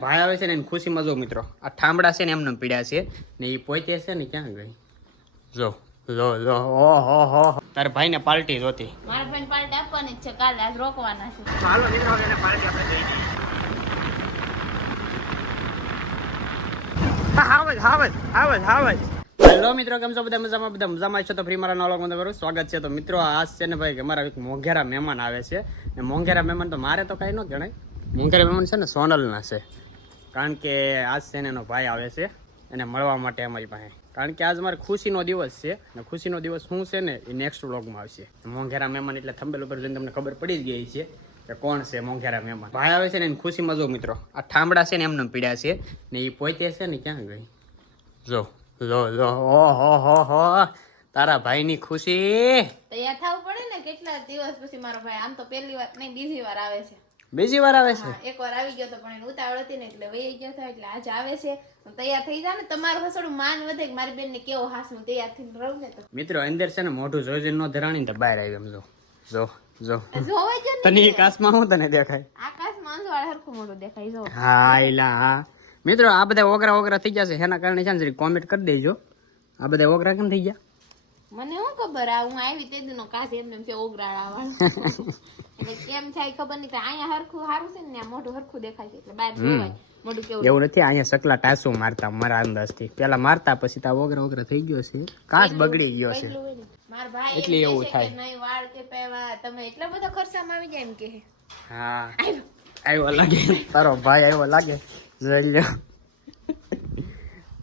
ભાઈ આવે છે ને એની ખુશીમાં જો મિત્રો આ ઠામડા છે ને એમને પીડ્યા છે ને એ પોતે છે ને ક્યાં ગઈ જો લો લો ઓહો હો તારે ભાઈને પાર્ટી જોતી મારા ભાઈને પાર્ટી આપવાની જ છે કાલે આજ રોકવાના છે હાલો મિત્રો એને પાર્ટી આપણે દઈ હેલો મિત્રો કેમ છો બધા મજામાં છો તો ફ્રી મારા નવા લોકોમાં તમારું સ્વાગત છે તો મિત્રો આજ છે ને ભાઈ કે અમારા એક મોંઘેરા મહેમાન આવે છે ને મોંઘેરા મહેમાન તો મારે તો કઈ ન ગણાય મોંઘેરા મહેમાન છે ને સોનલના છે કારણ કે આજ છે ને એનો ભાઈ આવે છે એને મળવા માટે અમારી પાસે કારણ કે આજ મારે ખુશીનો દિવસ છે અને ખુશીનો દિવસ શું છે ને એ નેક્સ્ટ વ્લોગમાં આવશે મોંઘેરા મહેમાન એટલે થંબેલ ઉપર જોઈને તમને ખબર પડી જ ગઈ છે કે કોણ છે મોંઘેરા મહેમાન ભાઈ આવે છે ને એની ખુશીમાં જો મિત્રો આ ઠામડા છે ને એમને પીડ્યા છે ને એ પોતે છે ને ક્યાં ગઈ જો લો લો ઓહો હો હો તારા ભાઈની ખુશી તૈયાર થવું પડે ને કેટલા દિવસ પછી મારો ભાઈ આમ તો પહેલી વાર નહીં બીજી વાર આવે છે બીજી વાર આવે છે એક વાર આવી ગયો તો પણ એને ઉતાવળ હતી ને એટલે વહી ગયો હતો એટલે આજે આવે છે તૈયાર થઈ જાય ને તમારું થોડું માન વધે કે મારી બેન ને કેવો હાસ હું તૈયાર થઈને રહું ને તો મિત્રો અંદર છે ને મોઢું જોઈ ન ધરાણી તો બહાર આવી એમ જો જો જો જોવાય છે તને આકાશમાં હું તને દેખાય આકાશમાં અંજવાળ હરખું મોઢું દેખાય જો હા એલા હા મિત્રો આ બધા ઓગરા થઈ જશે એના કારણે છે ને કોમેન્ટ કરી દેજો આ બધા ઓગરા કેમ થઈ ગયા મને શું ખબર આ હું આવી તે દીનો કાસ એમ છે ઓગરાળા વાળો એટલે કેમ થાય ખબર નહીં કે અહીંયા હરખું સારું છે ને આ મોઢું હરખું દેખાય છે એટલે બહાર જોવાય મોઢું કેવું એવું નથી અહીંયા સકલા ટાસુ મારતા મારા અંદાજથી પેલા મારતા પછી તા ઓગરા થઈ ગયો છે કાચ બગડી ગયો છે મારા ભાઈ એટલે એવું થાય નહીં વાળ કે પેવા તમે એટલા બધા ખર્ચામાં આવી જાય એમ કે હા આવ્યો લાગે તારો ભાઈ આવ્યો લાગે જોઈ લ્યો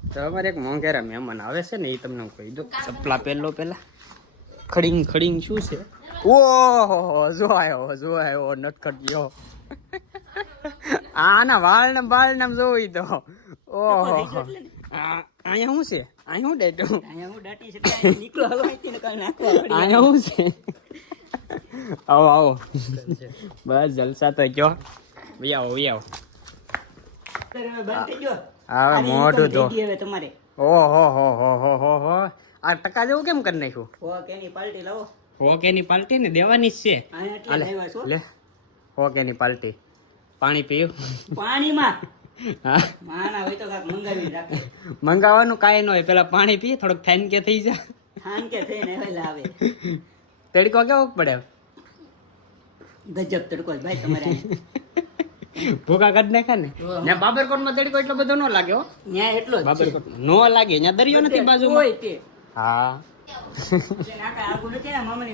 તો અમારે એક મોંઘેરા મહેમાન આવે છે ને એ તમને હું કહી દઉં ચપલા પહેલો પેલા ખડીંગ શું છે ઓહો જો આવ્યો નટખટ ગયો આના વાળ ને બાળ ને જોઈ તો ઓહો અહીંયા શું છે અહીંયા હું ડાટી અહીંયા શું છે આવો બસ જલસા તો કયો આવો હા મોઢું તો તમારે ઓહો હો આ ટકા જેવું કેમ કરી નાખ્યું હોકેની પાર્ટી ને દેવાની જ છે લે હોકેની પાર્ટી પાણી પીયું પાણીમાં મંગાવવાનું કાંઈ ન હોય પેલા પાણી પી થોડુંક થાન કે થઈ જાય તડકો કેવો પડે ગજબ તડકો ભાઈ તમારે ભૂકા કાઢ નાખ્યા ને ત્યાં બાબરકોટ માં તડકો એટલો બધો ન લાગે હો ત્યાં એટલો બાબરકોટ નો લાગે ત્યાં દરિયો નથી બાજુ હા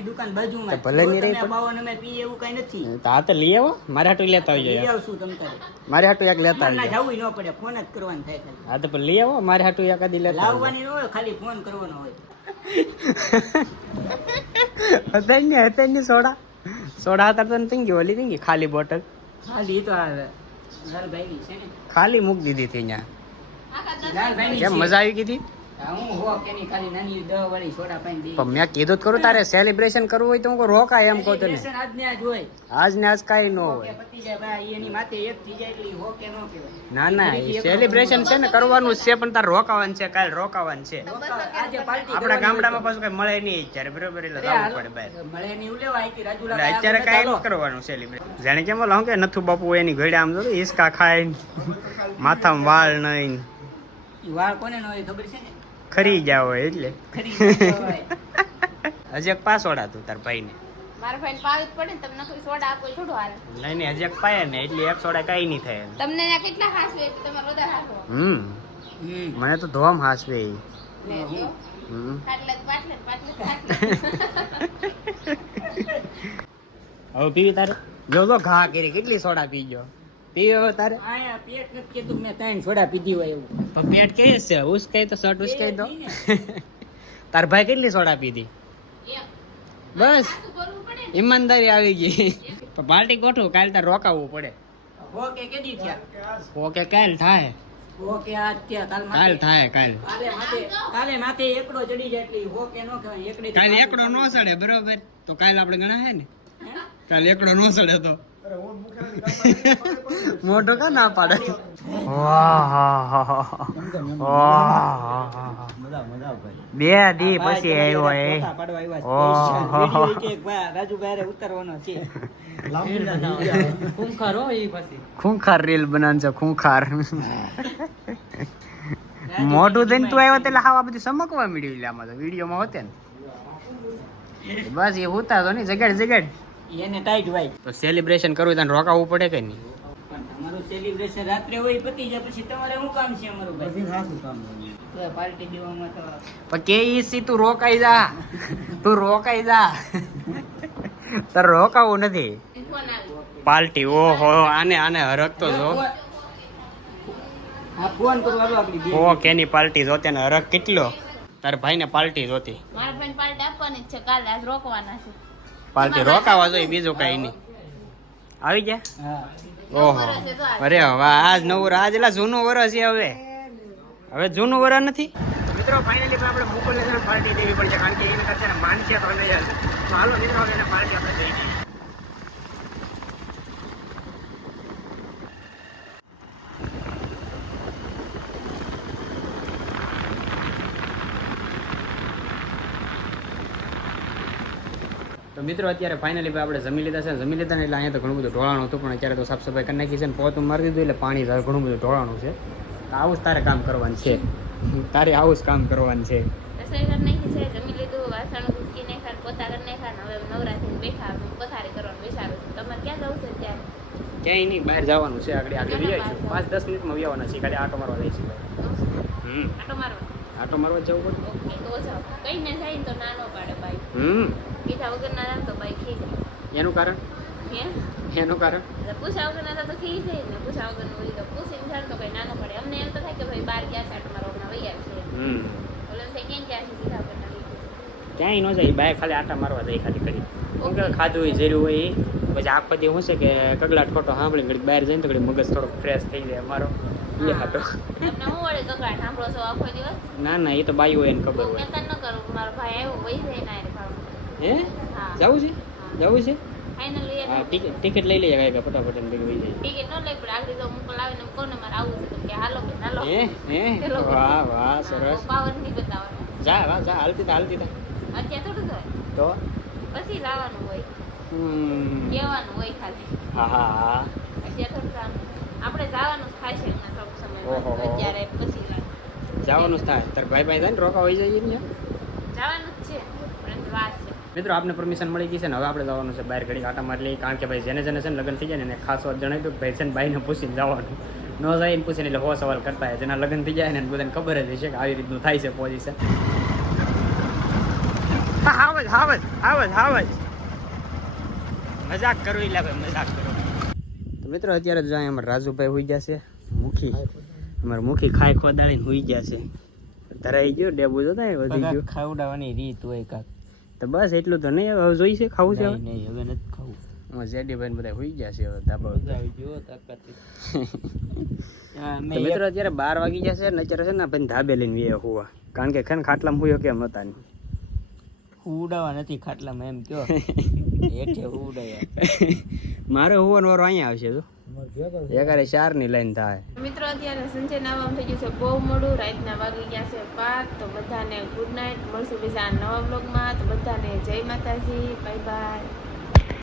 દુકાન બાજુમાં ભલે ની રહી પી એવું કઈ નથી હા તો લઈ આવો મારે હાટું લેતા આવી જાય મારે હાટું એક લેતા આવી જવું ન પડે ફોન જ કરવાનો થાય હા તો લઈ આવો મારે હાટું એક આદી લેતા લાવવાની ન હોય ખાલી ફોન કરવાનો હોય હતા સોડા હતા તો તંગી ઓલી તંગી ખાલી બોટલ ખાલી તો લાલભાઈ છે ને ખાલી મૂકી દીધી હતી અહીંયા કેમ મજા આવી ગઈ હતી હું હો કે ની ખાલી નાની 10 વાળી સોડા પાઈ દે પણ મેં કીધું ખરું તારે સેલિબ્રેશન કરવું હોય તો હું રોકાય એમ કહું તને આજ ને આજ હોય આજ ને આજ કાઈ ન હોય પતિ જાય ભાઈ એની માથે એક થઈ જાય એટલે હો કે નો કહેવાય ના સેલિબ્રેશન છે ને કરવાનું છે પણ તાર રોકાવાનું છે કાલ રોકાવાનું છે આજે પાર્ટી આપણા ગામડામાં પાછું કઈ મળે નહીં અત્યારે બરોબર એટલે જવું પડે બહાર મળે ની ઉલેવા આઈતી રાજુલા અત્યારે કાઈ ન કરવાનું સેલિબ્રેશન જાણે કેમ બોલો કે નથુ બાપુ એની ઘડે આમ જો હિસકા ખાય માથામાં વાળ નહીં વાળ કોને ન હોય ખબર છે ને ખરી જાવ હોય એટલે ખરી હજી એક પાસોડા તું તાર ભાઈ ને મારા ભાઈને પાવી જ પડે ને તમને કોઈ સોડા આપો થોડું હાલે નહીં હજી એક પાયા ને એટલે એક સોડા કઈ નહીં થાય તમને ત્યાં કેટલા હાસવે એટલે તમારે વધારે હાસવો મને તો ધોમ હાસવે હવે પીવી તારે જો ઘા કરી કેટલી સોડા પી ગયો પીવો તારે આયા પેટ નથી કેતું મેં 3 સોડા પીધી હોય એવું પણ પેટ કે છે ઉસકાઈ તો શર્ટ ઉસકાઈ દો તાર ભાઈ કેટલી સોડા પીધી બસ ઈમાનદારી આવી ગઈ પણ પાર્ટી ગોઠવું કાલ તાર રોકાવવું પડે ઓકે કેદી થયા ઓકે કાલ થાય ઓકે આજ થયા કાલ થાય કાલ કાલે માથે એકડો ચડી જાય એટલે ઓકે નો કહેવાય એકડે કાલ એકડો નો સડે બરોબર તો કાલ આપણે ગણા હે ને કાલ એકડો નો સડે તો મોટો કા ના પાડે બે દી પછી આવ્યો એ ફોટા પાડવા આવ્યા ઓહો. special. Video ઈ કે ભાઈ રાજુભાઈ હારે ઉતારવાનો છે ખૂંખાર હો ઈ પછી ખૂંખાર રીલ બનાવશે ખૂંખાર મોઢું દઈને તું આવ્યો એટલે હાવ આ બધું સમકવા મળ્યું એટલે આમાં તો વિડીયોમાં હોતે ને બસ એ હોતા તો નહીં જગાડ જગાડ એને ટાઈટ ભાઈ તો સેલિબ્રેશન કરવું તને રોકાવવું પડે કે નહીં પણ તમારું સેલિબ્રેશન રાત્રે હોય પતી જાય પછી તમારે શું કામ છે અમારું ભાઈ પાર્ટી દેવામાં તો પણ કે ઈસી તું રોકાઈ જા તું રોકાઈ જા તારે રોકાવું નથી ફોન આવ્યો પાર્ટી ઓહો આને આને હરકતો જો હા ફોન કરવાનો આપણી બેન. ઓ કેની પાર્ટી જોતે ને હરક કેટલો તાર ભાઈને પાર્ટી જોતી મારા ભાઈને પાર્ટી આપવાની જ છે કાલે આજ રોકવાના છે પાર્ટી રોકાવા જોઈએ બીજું કઈ નહીં આવી ગયા હા ઓહો અરે વાહ આજ નવું આજ એટલે જૂનું વરસ છે હવે જૂનું વરસ નથી મિત્રો ફાઇનલી આપણે મુકુલ ને પાર્ટી દેવી પડશે કારણ કે એને કરશે ને માનશે તો નહીં હાલે. તો હાલો મિત્રો હવે એને પાર્ટી આપણે દઈ દઈએ તો મિત્રો અત્યારે ફાઇનલી આપણે જમી લીધા છે જમી લીધા ને એટલે અહીંયા તો ઘણું બધું ઢોળાણું હતું પણ અત્યારે તો સાફ સફાઈ કરી નાખી છે ને પોતું મારી દીધું એટલે પાણી જાય ઘણું બધું ઢોળાણું છે તો આવું જ તારે કામ કરવાનું છે તારે આવું જ કામ કરવાનું છે રસોઈ કરી નાખી છે જમી લીધું વાસણ ઉટકી નાખ્યા પોતા કરી નાખ્યા હવે નવરા થઈને બેઠા હવે પથારી કરવાનું વિચારું છું તમારે ક્યાં જવું છે ત્યારે ક્યાંય નહીં બહાર જવાનું છે આગળ આગળ જઈ આવીશું 5-10 મિનિટમાં આવવાના છીએ ખાલી આટો મારવા જઈશું આટો મારવા આટો મારવા જવું પડે ઓકે તો જાઓ કઈ ને જાય ને તો નાનો પાડે બાઈ કીધા વગર ના રાખ તો બાઈ ખી જાય એનું કારણ હે એનું કારણ એટલે પૂછા વગર ના તો ખી જાય ને પૂછા વગર નું હોય તો પૂછીને જાય તો કઈ નાનો પડે અમને એમ તો થાય કે ભાઈ બહાર ગયા છે આટો મારવા હમણાં વૈયા છે એટલે એમ થાય ક્યાં ગયા છે કીધા વગર ના લઈ ક્યાંય ન જાય બાય ખાલી આટા મારવા જાય ખાલી કરી કેમ કે ખાધું હોય ઝેર્યું હોય એ પછી આખો દી શું છે કે કગલાટ ખોટો સાંભળીને ઘડીક બહાર જઈને તો ઘડી મગજ થોડોક ફ્રેશ થઈ જાય અમારો એ હાટો તમને હું વળે ગગડાટ સાંભળો છો આખો દિવસ ના ના એ તો બાઈ હોય એને ખબર બહુ હોય કહેતા ન કરું મારો ભાઈ આવ્યો વહી જાય ના રે ભાવ હે હા જવું છે જવું છે ફાઇનલી હા ટિકિટ લઈ લઈએ કાંઈ ફટાફટ એને ભેગી જાય ટિકિટ ન લઈ પડે આગળ તો મોકલ આવીને એમ કહું ને મારે આવું છે તો કે હાલો કે હાલો હે હે વાહ વાહ સરસ પાવર નહીં બતાવવાનો જા વાહ જા હાલતી તા અત્યારે થોડું થાય તો પછી લાવવાનું હોય કહેવાનું હોય ખાલી હા હા હા અત્યારે થોડું જવાનું આપણે જવાનું જ ખાય છે એમના થોડુંક ઓહો. સમય અત્યારે પછી જવાનું જ થાય તાર ભાઈ ભાઈ થાય ને રોકા હોઈ જાય ને જવાનું જ છે પણ એમ વાત છે મિત્રો આપને પરમિશન મળી ગઈ છે ને હવે આપણે જવાનું છે બહાર ઘડી આટા મારી લઈએ કારણ કે ભાઈ જેને જેને છે ને લગ્ન થઈ જાય ને એને ખાસ વાત જણાવી દઉં કે ભાઈ છે ને ભાઈને પૂછીને જવાનું ન જાય ને પૂછીને એટલે હો સવાલ કરતા હોય જેના લગ્ન થઈ જાય ને એને બધાને ખબર જ હશે કે આવી રીતનું થાય છે પોઝિશન મજાક કરવી લાગે મજાક કરો તો મિત્રો અત્યારે જો અહીંયા અમારા રાજુભાઈ હોઈ ગયા છે મુખી અમારા મુખી ખાઈ ખોદાડીને હોઈ ગયા છે ધરાઈ ગયો ડેબુ તો થાય વધી ગયો ખાવડાવવાની રીત હોય કાક તો બસ એટલું તો નહીં હવે જોઈ છે ખાવું છે હવે નહીં હવે નથી ખાવું અમારા જેડીભાઈ બધા હોઈ ગયા છે હવે ધાબા ઉપર. જો તાકાત તો મિત્રો અત્યારે 12 વાગી ગયા છે ને અત્યારે છે ને આપણે ધાબે લઈને વે હોવા કારણ કે ખન ખાટલામાં હુયો કેમ હતા નહીં ઉડાવા નથી ખાટલામાં એમ કયો હેઠે ઉડાયા મારે હોવાનો વારો અહીંયા આવશે તો એકારે 4 ની લાઈન થાય મિત્રો અત્યારે સંજય નાવામાં થઈ ગયું છે બહુ મોડું રાતના વાગી ગયા છે 5 તો બધાને ગુડ નાઇટ મળશું બીજા નવા બ્લોગમાં તો બધાને જય માતાજી બાય બાય